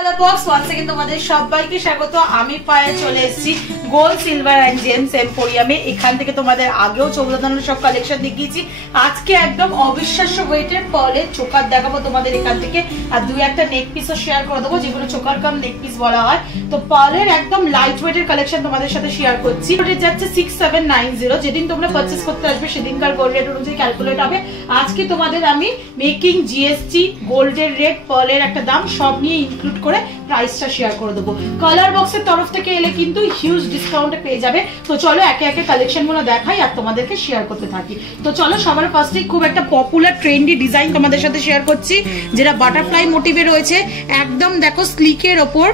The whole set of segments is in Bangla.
বক্স ওয়ান সেকেন্ড তোমাদের সবাইকে স্বাগত। আমি পায়ে চলে এসেছি গোল্ড সিলভার এন্ড জেমস এম্পোরিয়ামে। এখান থেকে তোমাদের আগেও 14 ধরনের সব কালেকশন দেখিয়েছি। আজকে একদম অবিশ্বাস্য ওয়েটের পলে চোকার দেখাবো তোমাদের এখান থেকে, আর দুই একটা নেক পিসও শেয়ার করে দেবো, যেগুলো চোকার কাম নেক পিস বলা হয়। তো পলের একদম লাইট ওয়েটের কালেকশন তোমাদের সাথে শেয়ার করছি। রেট যাচ্ছে 6790। যেদিন তোমরা পারচেস করতে আসবে সেদিনকার গোল্ড রেট অনুযায়ী ক্যালকুলেট হবে। আজকে তোমাদের আমি মেকিং, জিএসটি, গোল্ডের রেট, পলের একটা দাম সব নিয়ে ইনক্লুড করে প্রাইসটা শেয়ার করে দেবো। কালার বক্সের তরফ থেকে এলে কিন্তু হিউজ ডিসকাউন্টে পেয়ে যাবে। তো চলো একে একে কালেকশন গুলো দেখাই আর তোমাদেরকে শেয়ার করতে থাকি। তো চলো সবার ফার্স্টে খুব একটা পপুলার ট্রেন্ডি ডিজাইন তোমাদের সাথে শেয়ার করছি, যেটা বাটারফ্লাই মোটিভে রয়েছে। একদম দেখো স্লিকের ওপর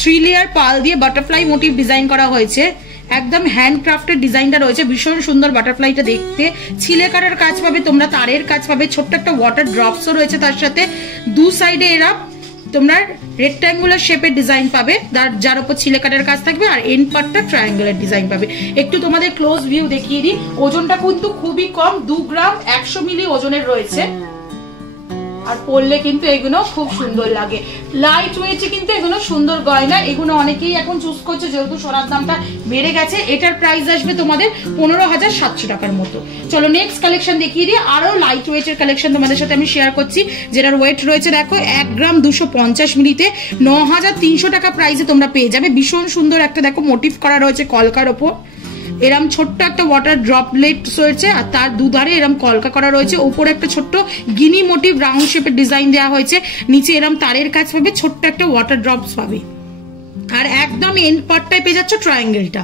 3 লেয়ার পাল দিয়ে বাটারফ্লাই মোটিভ ডিজাইন করা হয়েছে। একদম হ্যান্ডক্রাফটের ডিজাইনটা রয়েছে, ভীষণ সুন্দর বাটারফ্লাইটা দেখতে। ছিলে কাটার কাজ পাবে তোমরা, তারের কাজ পাবে, ছোট্ট একটা ওয়াটার ড্রপসও রয়েছে তার সাথে। দু সাইডে এরা তোমরা রেক্ট্যাঙ্গুলার শেপের ডিজাইন পাবে, যার উপর ছিলে কাটার কাজ থাকবে, আর এন্ড পার্টটা ট্রায়াঙ্গুলার ডিজাইন পাবে। একটু তোমাদের ক্লোজ ভিউ দেখিয়ে দিই। ওজনটা কিন্তু খুবই কম, 2 গ্রাম 100 মিলি ওজনের রয়েছে। আর পরলে কিন্তু এগুলো খুব সুন্দর লাগে, লাইট ওয়েটে কিন্তু এগুলো সুন্দর গয়না। এগুলো অনেকেই এখন চুজ করছে যেহেতু সোনার দামটা বেড়ে গেছে। এটার প্রাইস আসবে তোমাদের 15,700 টাকার মতো। চলো নেক্সট কালেকশন দেখিয়ে দিই। আরো লাইট ওয়েটের কালেকশন তোমাদের সাথে আমি শেয়ার করছি, যেটার ওয়েট রয়েছে দেখো 1 গ্রাম 250 মিলিতে 9,300 টাকা প্রাইসে তোমরা পেয়ে যাবে। ভীষণ সুন্দর একটা দেখো মোটিভ করা রয়েছে কলকার ওপর। এরম ছোট্ট একটা ওয়াটার ড্রপলেট রয়েছে, আর তার দুধারে এরম কলকা করা রয়েছে। উপরে একটা ছোট্ট গিনি মোটিভ রাউন্ড শেপের ডিজাইন দেওয়া হয়েছে। নিচে এরম তারের কাজ পাবে, ছোট্ট একটা ওয়াটার ড্রপস পাবে। আর একদম এন্ড পার্টটায় পেয়ে যাচ্ছ ট্রায়াঙ্গেলটা।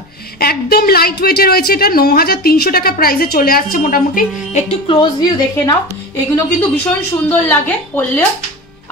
একদম লাইট ওয়েটে রয়েছে, এটা 9,300 টাকা প্রাইসে চলে আসছে মোটামুটি। একটু ক্লোজ ভিউ দেখে নাও। এগুলো কিন্তু ভীষণ সুন্দর লাগে পরলেও,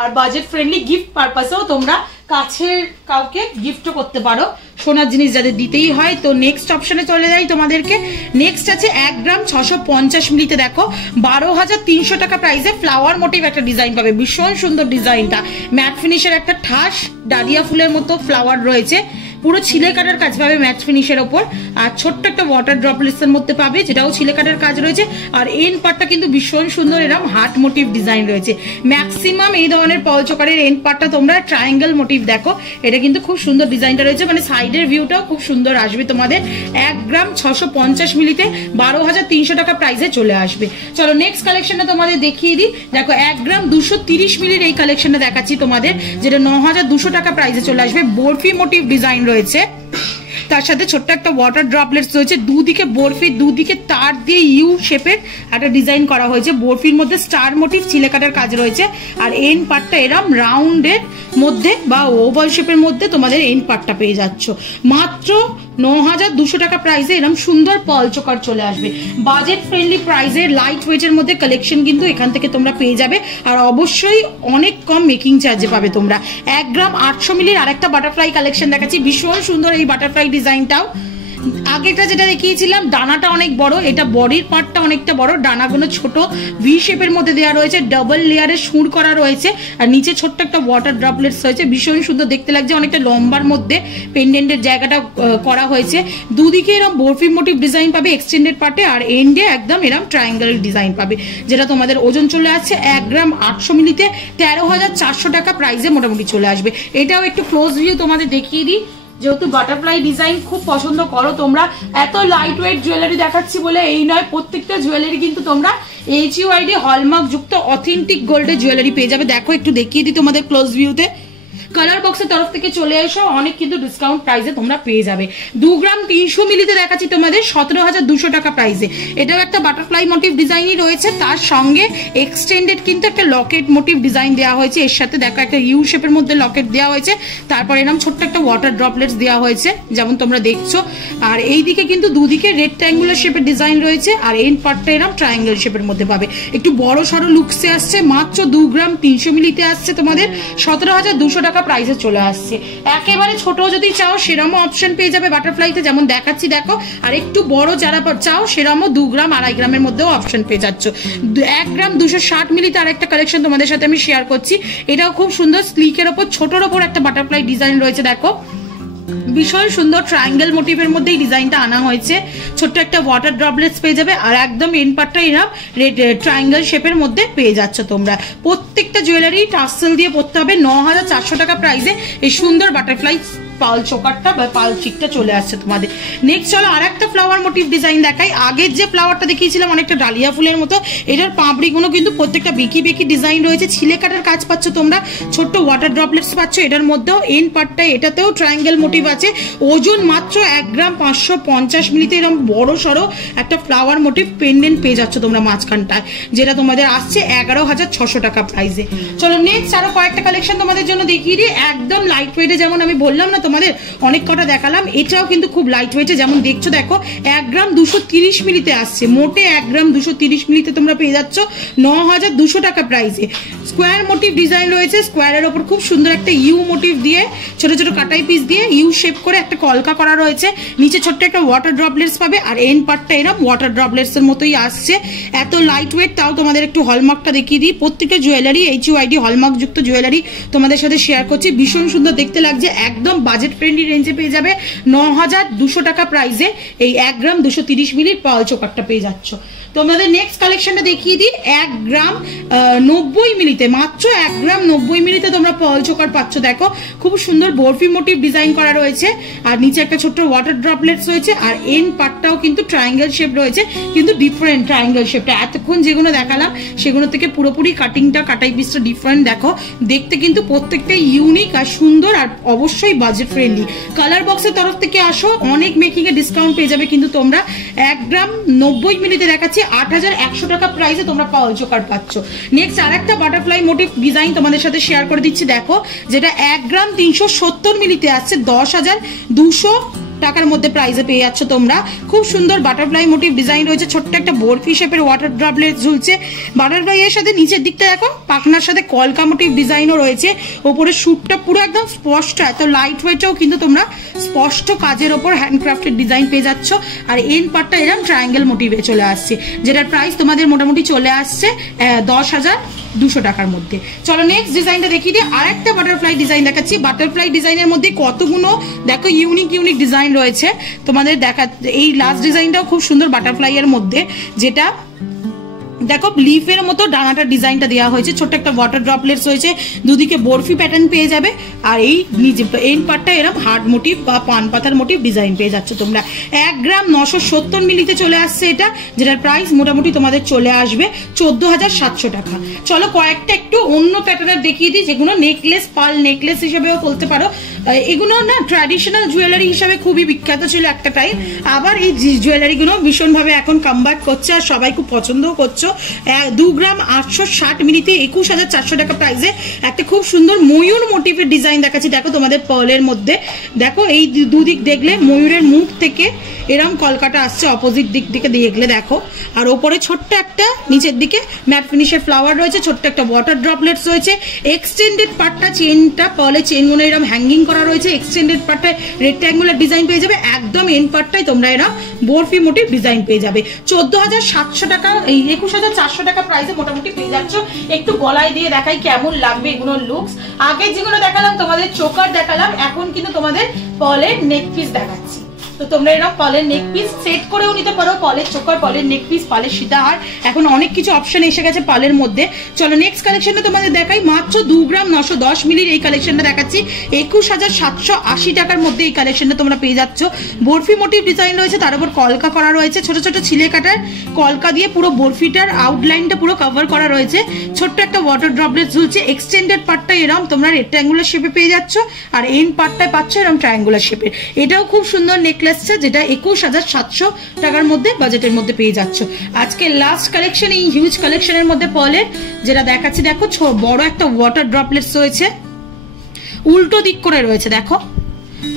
আর বাজেট ফ্রেন্ডলি গিফট পারপাসেও তোমরা কাছের কাউকে গিফটও করতে পারো, সোনার জিনিস যাদের দিতেই হয়। তো নেক্সট অপশনে চলে যাই তোমাদেরকে। নেক্সট আছে 1 গ্রাম 650 মিলিতে দেখো 12,300 টাকা প্রাইসে ফ্লাওয়ার মোটিভ একটা ডিজাইন পাবে। ভীষণ সুন্দর ডিজাইনটা, ম্যাট ফিনিশের একটা ঠাস ডালিয়া ফুলের মতো ফ্লাওয়ার রয়েছে। পুরো ছিলে কাটার কাজ পাবে ম্যাট ফিনিশের ওপর, আর ছোট্ট একটা ওয়াটার ড্রপলেটস এর মধ্যে পাবে, যেটাও ছিলে কাটার কাজ রয়েছে। আর এন্ড পার্টটা কিন্তু ভীষণ সুন্দর, এরকম হার্ট মোটিভ ডিজাইন রয়েছে। ম্যাক্সিমাম এই ধরনের পল চোকারের এন্ড পার্টটা তোমরা ট্রায়াঙ্গেল মোটিভ দেখো। এটা কিন্তু খুব সুন্দর ডিজাইনটা রয়েছে, মানে সাইডের ভিউটাও খুব সুন্দর আসবে তোমাদের। 1 গ্রাম 650 মিলিতে 12,300 টাকা প্রাইসে চলে আসবে। চলো নেক্সট কালেকশনটা তোমাদের দেখিয়ে দিই। দেখো 1 গ্রাম 230 মিলির এই কালেকশনটা দেখাচ্ছি তোমাদের, যেটা 9,200 টাকা প্রাইসে চলে আসবে। বরফি মোটিভ ডিজাইন রয়েছে, তার সাথে ছোট্ট একটা ওয়াটার ড্রপলেটস রয়েছে। দুদিকে বরফি, দুদিকে তার দিয়ে ইউ শেপের একটা ডিজাইন করা হয়েছে। বরফির মধ্যে স্টার মোটিভ ছিলে কাটার কাজ রয়েছে, আর এন্ড পার্টটা এরম রাউন্ডের মধ্যে বা ওভাল শেপের মধ্যে তোমাদের এন্ড পার্টটা পেয়ে যাচ্ছ। মাত্র 9,200 টাকা প্রাইসে এরকম সুন্দর পল চোকার চলে আসবে। বাজেট ফ্রেন্ডলি প্রাইসে লাইট ওয়েটের মধ্যে কালেকশন কিন্তু এখান থেকে তোমরা পেয়ে যাবে, আর অবশ্যই অনেক কম মেকিং চার্জে পাবে তোমরা। 1 গ্রাম 800 মিলির আরেকটা বাটারফ্লাই কালেকশন দেখাচ্ছি। ভীষণ সুন্দর এই বাটারফ্লাই ডিজাইনটাও। আগেটা যেটা দেখিয়েছিলাম ডানাটা অনেক বড়, এটা বডির পার্টটা অনেকটা বড়, ডানাগুলো ছোট ভি শেপের মধ্যে দেওয়া রয়েছে, ডাবল লেয়ারে সুর করা রয়েছে, আর নিচে ছোট্ট একটা ওয়াটার ড্রপলেটস রয়েছে। ভীষণ সুন্দর দেখতে লাগছে, অনেকটা লম্বার মধ্যে পেন্ডেন্টের জায়গাটা করা হয়েছে। দুদিকে এরকম বরফি মোটিভ ডিজাইন পাবে এক্সটেন্ডেড পার্টে, আর এন্ডে একদম এরকম ট্রায়াঙ্গেল ডিজাইন পাবে, যেটা তোমাদের ওজন চলে আসছে 1 গ্রাম 800 মিলিতে 13,400 টাকা প্রাইসে মোটামুটি চলে আসবে। এটাও একটু ক্লোজ ভিউ তোমাদের দেখিয়ে দিই, যেহেতু বাটারফ্লাই ডিজাইন খুব পছন্দ করো তোমরা। এত লাইট ওয়েট জুয়েলারি দেখাচ্ছি বলে এই নয়, প্রত্যেকটা জুয়েলারি কিন্তু তোমরা HUID হলমার্ক যুক্ত অথেন্টিক গোল্ডের জুয়েলারি পেয়ে যাবে। দেখো একটু দেখিয়ে দিই তোমাদের ক্লোজ ভিউতে। কালার বক্সের তরফ থেকে চলে এসো, অনেক কিন্তু ডিসকাউন্ট প্রাইসে তোমরা পেয়ে যাবে। 2 গ্রাম 300 মিলিতে দেখাচ্ছি তোমাদের 17,200 টাকা প্রাইসে। এটাও একটা বাটারফ্লাই মোটিভ ডিজাইনই রয়েছে, তার সঙ্গে এক্সটেন্ডেড কিন্তু একটা লকেট মোটিভ ডিজাইন দেওয়া হয়েছে। এর সাথে দেখো একটা ইউ শেপের মধ্যে লকেট দেওয়া হয়েছে, তারপর এরকম ছোট্ট একটা ওয়াটার ড্রপলেটস দেওয়া হয়েছে যেমন তোমরা দেখছো। আর এইদিকে কিন্তু দুদিকে রেক্ট্যাঙ্গুলার শেপের ডিজাইন রয়েছে, আর এন্ড পার্টটা এরকম ট্রায়াঙ্গেল শেপের মধ্যে পাবে। একটু বড় সড়ো লুকসে আসছে। মাত্র 2 গ্রাম 300 মিলিতে আসছে তোমাদের 17,200 টাকা প্রাইসে চলে আসছে। একেবারে ছোট যদি চাও সেরকমও অপশন পেয়ে যাবে বাটারফ্লাইতে, যেমন দেখাচ্ছি দেখো। আর একটু বড় যারা চাও সেরকমও 2 গ্রাম 2.5 গ্রামের মধ্যেও অপশন পেয়ে যাচ্ছ। 1 গ্রাম 260 মিলিতে আরেকটা কালেকশন তোমাদের সাথে আমি শেয়ার করছি। এটাও খুব সুন্দর, স্লিকের ওপর ছোটর ওপর একটা বাটারফ্লাই ডিজাইন রয়েছে দেখো। ভীষণ সুন্দর ট্রায়াঙ্গেল মোটিভের মধ্যে এই ডিজাইনটা আনা হয়েছে। ছোট্ট একটা ওয়াটার ড্রপলেটস পেয়ে যাবে আর একদম এন্ড পার্টটা এরকম রেড ট্রায়াঙ্গেল শেপের মধ্যে পেয়ে যাচ্ছ তোমরা। প্রত্যেকটা জুয়েলারি টার্সেল দিয়ে পড়তে হবে। 9400 টাকা প্রাইসে এই সুন্দর বাটারফ্লাই পাল চোকারটা বা পাল চিকটা চলে আসছে তোমাদের। নেক্সট চলো আর একটা ফ্লাওয়ার মোটিভ ডিজাইন দেখাই। আগের যে ফ্লাওয়ারটা দেখিয়েছিলাম অনেকটা ডালিয়া ফুলের মতো, এটার পাপড়িগুলো কিন্তু প্রত্যেকটা বেঁকি বেঁকি ডিজাইন রয়েছে। ছিলে কাটার কাজ পাচ্ছ তোমরা, ছোট্ট ওয়াটার ড্রপলেটস পাচ্ছ এটার মধ্যেও। এন্ড পার্টটা এটাতেও ট্রায়াঙ্গেল মোটিভ আছে। ওজন মাত্র 1 গ্রাম 550 মিলিতে এরকম বড় সড়ো একটা ফ্লাওয়ার মোটিভ পেন্ডেন্ট পেয়ে যাচ্ছ তোমরা মাঝখানটায়, যেটা তোমাদের আসছে 11,600 টাকা প্রাইসে। চলো নেক্সট আরো কয়েকটা কালেকশন তোমাদের জন্য দেখিয়ে দিই। একদম লাইট ওয়েটে, যেমন আমি বললাম না তোমাদের অনেক কটা দেখালাম, এটাও কিন্তু খুব লাইট ওয়েটে। যেমন দেখছো দেখো 1 গ্রাম 230 মিলিতে আসছে, মোটে 1 গ্রাম 230 মিলিতে তোমরা পেয়ে যাচ্ছ 9200 টাকা প্রাইসে। স্কোয়ার মোটিভ ডিজাইন রয়েছে, স্কোয়ারের ওপর খুব সুন্দর একটা ইউ মোটিভ দিয়ে ছোট ছোট কাটাই পিস দিয়ে ইউ শেপ করে একটা কলকা করা রয়েছে। নিচে ছোট্ট একটা ওয়াটার ড্রপলেটস পাবে আর এন্ড পার্টটা এরকম ওয়াটার ড্রপলেটস এর মতোই আসছে। এত লাইট ওয়েট, তাও তোমাদের একটু হলমার্কটা দেখিয়ে দিই। প্রত্যেকটা জুয়েলারি HUID হলমার্ক যুক্ত জুয়েলারি তোমাদের সাথে শেয়ার করছি। ভীষণ সুন্দর দেখতে লাগছে, একদম বাজেট ফ্রেন্ডলি রেঞ্জে পেয়ে যাবে 9200 টাকা প্রাইসে এই 1 গ্রাম 230 মিলির পাল চোকারটা পেয়ে যাচ্ছ। তোমাদের নেক্সট কালেকশনটা দেখিয়ে দিই। 1 গ্রাম 90 মিলিতে, মাত্র 1 গ্রাম 90 মিলিতে তোমরা পার্ল চোকার পাচ্ছ। দেখো খুব সুন্দর বরফি মোটিভ ডিজাইন করা রয়েছে আর নিচে একটা ছোট্ট ওয়াটার ড্রপলেটস রয়েছে আর এন্ড পার্টটাও কিন্তু ট্রায়াঙ্গেল শেপ রয়েছে, কিন্তু ডিফারেন্ট ট্রায়াঙ্গেল শেপটা। এতক্ষণ যেগুলো দেখালাম সেগুলো থেকে পুরোপুরি কাটিংটা কাটাই পিসটা ডিফারেন্ট। দেখো দেখতে কিন্তু প্রত্যেকটাই ইউনিক আর সুন্দর আর অবশ্যই বাজেট ফ্রেন্ডলি। কালার বক্সের তরফ থেকে আসো, অনেক মেকিং এ ডিসকাউন্ট পেয়ে যাবে। কিন্তু তোমরা 1 গ্রাম 90 মিলিতে দেখাচ্ছি 8100 টাকা প্রাইসে তোমরা পার্ল চোকার পাচ্ছ। নেক্সট আরেকটা বাটারফ্লাই মোটিভ ডিজাইন তোমাদের সাথে শেয়ার করে দিচ্ছি। দেখো যেটা 1 গ্রাম 370 মিলিতে আসছে 10,200 টাকার মধ্যে প্রাইসে পেয়ে যাচ্ছ তোমরা। খুব সুন্দর বাটারফ্লাই মোটিভ ডিজাইন রয়েছে, ছোট্ট একটা বরফি শেপের ওয়াটার ড্রপলেট ঝুলছে। বাটারফ্লাই এর সাথে নিচের দিকটা দেখো পাখনার সাথে কলকা মোটিভ ডিজাইনও রয়েছে। ওপরে শুটটা পুরো একদম স্পষ্ট, এত লাইট ওয়েটেও কিন্তু তোমরা স্পষ্ট কাজের ওপর হ্যান্ডক্রাফটেড ডিজাইন পেয়ে যাচ্ছ। আর এন্ড পার্টটা এরকম ট্রায়াঙ্গেল মোটিভে চলে আসছে, যেটার প্রাইস তোমাদের মোটামুটি চলে আসছে 10,200 টাকার মধ্যে। চলো নেক্সট ডিজাইনটা দেখিয়ে দিই। আরেকটা বাটারফ্লাই ডিজাইন দেখাচ্ছি। বাটারফ্লাই ডিজাইনের মধ্যে কতগুলো দেখো ইউনিক ইউনিক ডিজাইন রয়েছে তোমাদের দেখা। এই লাস্ট ডিজাইনটাও খুব সুন্দর বাটারফ্লাই এর মধ্যে, যেটা দেখো লিফের মতো ডানাটার ডিজাইনটা দেওয়া হয়েছে। ছোট্ট একটা ওয়াটার ড্রপলেটস রয়েছে, দুদিকে বরফি প্যাটার্ন পেয়ে যাবে আর এই নিচে এন্ড পার্টটা এরকম হার্ড মোটিভ বা পান পাতার মোটিভ ডিজাইন পেয়ে যাচ্ছে তোমরা। 1 গ্রাম 970 মিলিতে চলে আসছে এটা, যেটার প্রাইস মোটামুটি তোমাদের চলে আসবে 14,700 টাকা। চলো কয়েকটা একটু অন্য প্যাটার্নের দেখিয়ে দিই, যেগুলো নেকলেস পার্ল নেকলেস হিসেবেও বলতে পারো। এগুলো না ট্র্যাডিশনাল জুয়েলারি হিসেবে খুবই বিখ্যাত ছিল একটা টাইম। আবার এই জুয়েলারিগুলো ভীষণভাবে এখন কামব্যাক করছে আর সবাই খুব পছন্দও করছো। 2 গ্রাম 860 মিলিতে 21,400 টাকা প্রাইসে একটা খুব সুন্দর ময়ূর মোটিভের ডিজাইন দেখাচ্ছি। দেখো তোমাদের পার্লের মধ্যে দেখো এই দুদিক দেখলে ময়ূরের মুখ থেকে এরম কলকাটা আসছে, অপোজিট দিক দিকে দেখলে দেখো। আর ওপরে ছোট্ট একটা নিচের দিকে ম্যাট ফিনিশের ফ্লাওয়ার রয়েছে, ছোট্ট একটা ওয়াটার ড্রপলেটস রয়েছে। এক্সটেন্ডেড পার্টটা চেনটা পার্লের চেনগুলো এরম হ্যাঙ্গিং করা রয়েছে। এক্সটেন্ডেড পার্টটায় রেক্ট্যাঙ্গুলার ডিজাইন পেয়ে যাবে, একদম এন্ড পার্টটায় তোমরা এরম বরফি মোটিভ ডিজাইন পেয়ে যাবে। 14,700 টাকা এই 21,400 টাকা প্রাইসে মোটামুটি পেয়ে যাচ্ছ। একটু গলায় দিয়ে দেখাই কেমন লাগবে এগুলোর লুকস। আগে যেগুলো দেখালাম তোমাদের চোকার দেখালাম, এখন কিন্তু তোমাদের পার্লের নেক পিস দেখাচ্ছি। তো তোমরা এরকম পার্লের নেক পিস সেট করেও নিতে পারো, পার্লের চোকার, পার্লের নেক পিস, পার্লের সীতাহার। এখন অনেক কিছু অপশন এসে গেছে পার্লের মধ্যে। চলো নেক্সট কালেকশনটা তোমাদের দেখাই। মাত্র 2 গ্রাম 910 মিলির এই কালেকশনটা দেখাচ্ছি 21,780 টাকার মধ্যে। এই কালেকশনটা তোমরা পেয়ে যাচ্ছ। বরফি মোটিভ ডিজাইন রয়েছে, তার উপর কলকা করা রয়েছে, ছোট ছোট ছিলে কাটার কলকা দিয়ে পুরো বরফিটার আউটলাইনটা পুরো কভার করা রয়েছে। ছোট্ট একটা ওয়াটার ড্রপলেট ঝুলছে। এক্সটেন্ডেড পার্টটা এরকম তোমরা রেক্ট্যাঙ্গুলার শেপে পেয়ে যাচ্ছ আর এন্ড পার্টটায় পাচ্ছ এরকম ট্রায়াঙ্গুলার শেপের। এটাও খুব সুন্দর নেকলেস, যেটা 21,700 টাকার মধ্যে বাজেটের মধ্যে পেয়ে যাচ্ছ। আজকে লাস্ট কালেকশন এই হিউজ কালেকশনের মধ্যে পার্লের যেটা দেখাচ্ছি। দেখো বড় একটা ওয়াটার ড্রপলেটস রয়েছে, উল্টো দিক করে রয়েছে দেখো।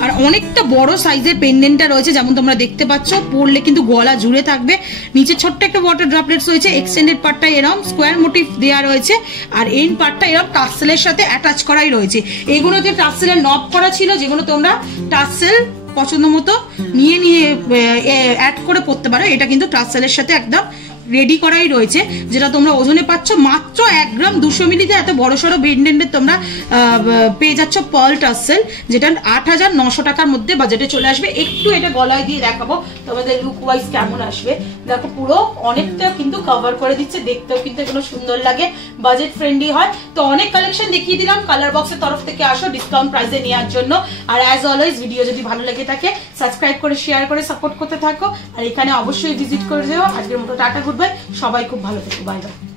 আর অনেকটা বড় সাইজের পেন্ডেন্টটা রয়েছে, যেমন তোমরা দেখতে পাচ্ছ। পরলে কিন্তু গলা জুড়ে থাকবে। নিচে ছোট্ট একটা ওয়াটার ড্রপলেটস রয়েছে। এক্সটেন্ডেড পার্টটা এরকম স্কোয়ার মোটিভ দেওয়া রয়েছে আর এন্ড পার্টটা এরকম টাসেলের সাথে অ্যাটাচ করাই রয়েছে। এগুলো যে টাসেলের নব করা ছিল, যেগুলো তোমরা টাসেল পছন্দ মতো নিয়ে অ্যাড করে পড়তে পারো। এটা কিন্তু টাসেলের সাথে একদম রেডি করাই রয়েছে, যেটা তোমরা ওজনে পাচ্ছ মাত্র 1 গ্রাম 200 মিলিতে। এত বড় সড়ো বেন্ডেন্ডের তোমরা পেয়ে যাচ্ছ পার্ল টাসেল, যেটা 8,900 টাকার মধ্যে বাজেটে চলে আসবে। একটু এটা গলায় দিয়ে দেখাবো তোমাদের লুক ওয়াইজ কেমন আসবে। দেখো পুরো অনেকটা কিন্তু কভার করে দিচ্ছে, দেখতেও কিন্তু এগুলো সুন্দর লাগে, বাজেট ফ্রেন্ডলি হয়। তো অনেক কালেকশন দেখিয়ে দিলাম, কালার বক্সের তরফ থেকে আসো ডিসকাউন্ট প্রাইসে নেওয়ার জন্য। আর অ্যাজ অলওয়েজ ভিডিও যদি ভালো লেগে থাকে সাবস্ক্রাইব করে শেয়ার করে সাপোর্ট করতে থাকো, আর এখানে অবশ্যই ভিজিট করে যেও। আজকের মতো টাটা, গুড বাই, সবাই খুব ভালো থেকো, বাই বাই।